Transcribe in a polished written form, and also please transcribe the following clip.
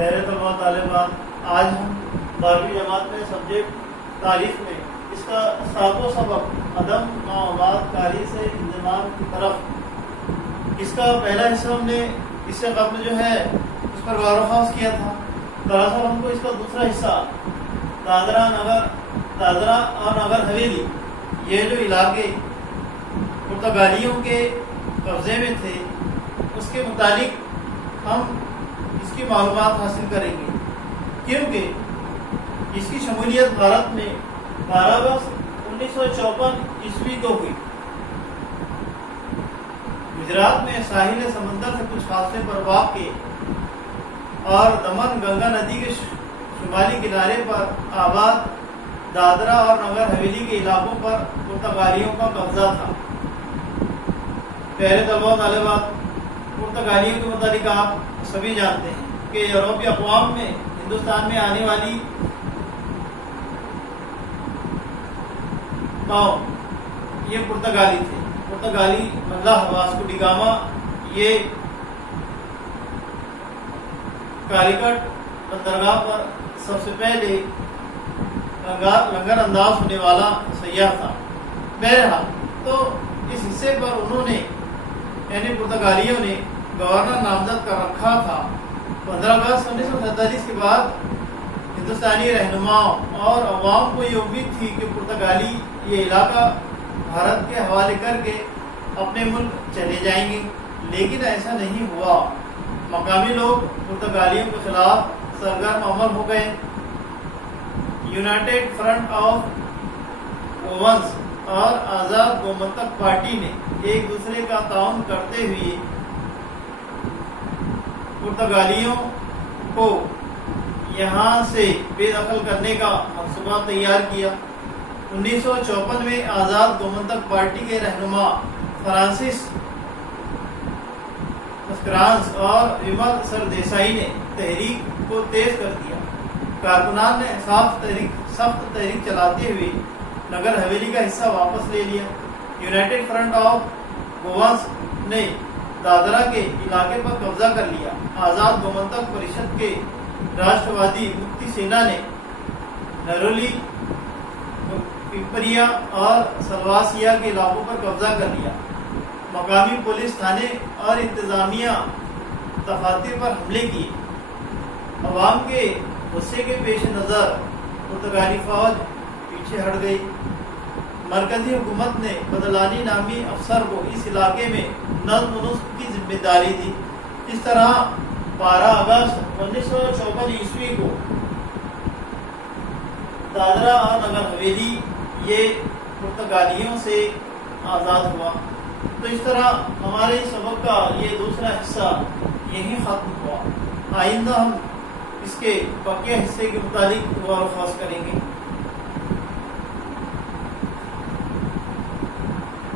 پہلے طلباء طالبات، آج ہم 12ویں جماعت میں سبجیکٹ تاریخ میں اس کا ساتواں سبق عدم معلومات کاری سے انضمام کی طرف، اس کا پہلا حصہ ہم نے اس سے قبل جو ہے اس پر غور و خوض کیا تھا۔ دراصل ہم کو اس کا دوسرا حصہ دادرا اور نگر حویلی، یہ جو علاقے پرتگالیوں کے قبضے میں تھے، اس کے متعلق ہم اس کی معلومات حاصل کریں گے، کیونکہ اس کی شمولیت بھارت میں 12 اگست 1954 عیسوی کو ہوئی۔ گجرات میں ساحل سمندر سے کچھ فاصلے پر واقع اور دمن گنگا ندی کے شمالی کنارے پر آباد دادرا اور نگر حویلی کے علاقوں پر پرتگالیوں کا قبضہ تھا۔ پہلے طلباء طالبات، پرتگالیوں کے متعلق آپ سبھی جانتے ہیں کہ یورپی اقوام میں ہندوستان میں آنے والی قوم یہ پرتگالی تھے۔ پرتگالی ملاح واسکو ڈی گاما یہ کالیکٹ بندرگاہ پر سب سے پہلے لنگر انداز ہونے والا سیاح تھا۔ بہرحال تو اس حصے پر انہوں نے یعنی پرتگالیوں نے گورنر نامزد کر رکھا تھا۔ 15 اگست 1947 کے بعد ہندوستانی رہنماؤں اور عوام کو یہ امید تھی کہ پرتگالی یہ علاقہ بھارت کے حوالے کر کے اپنے ملک چلے جائیں گے، لیکن ایسا نہیں ہوا۔ مقامی لوگ پرتگالیوں کے خلاف سرگرم عمل ہو گئے۔ یونائٹڈ فرنٹ آف وومنس اور آزاد گومنتک پارٹی نے ایک دوسرے کا تعاون کرتے ہوئے پرتگالیوں کو یہاں سے بے دخل کرنے کا منصوبہ تیار کیا۔ 1954 میں آزاد گومنتک پارٹی کے رہنما فرانسس مسکرانس اور ومل سردیسائی نے تحریک کو تیز کر دیا۔ کارکنان نے سخت تحریک چلاتے ہوئے نگر حویلی کا حصہ واپس لے لیا۔ یونائٹڈ فرنٹ آف وومنس نے دادرا کے علاقے پر قبضہ کر لیا۔ آزاد گومنتک پریشد کے راشٹروادی مکتی سینا نے نرولی، پپریا اور سلواسیا کے علاقوں پر قبضہ کر لیا۔ مقامی پولیس تھانے اور انتظامیہ دفاتر پر حملے کیے۔ عوام کے غصے کے پیش نظر پرتگالی فوج پیچھے ہٹ گئی۔ مرکزی حکومت نے بدلانی نامی افسر کو اس علاقے میں نظم و نسق کی ذمہ داری دی۔ اس طرح 12 اگست 1954 عیسوی کو دادرا اور نگر حویلی یہ پرتگالیوں سے آزاد ہوا۔ تو اس طرح ہمارے سبق کا یہ دوسرا حصہ یہیں ختم ہوا۔ آئندہ ہم اس کے بقیہ حصے کے متعلق غور و خوض کریں گے۔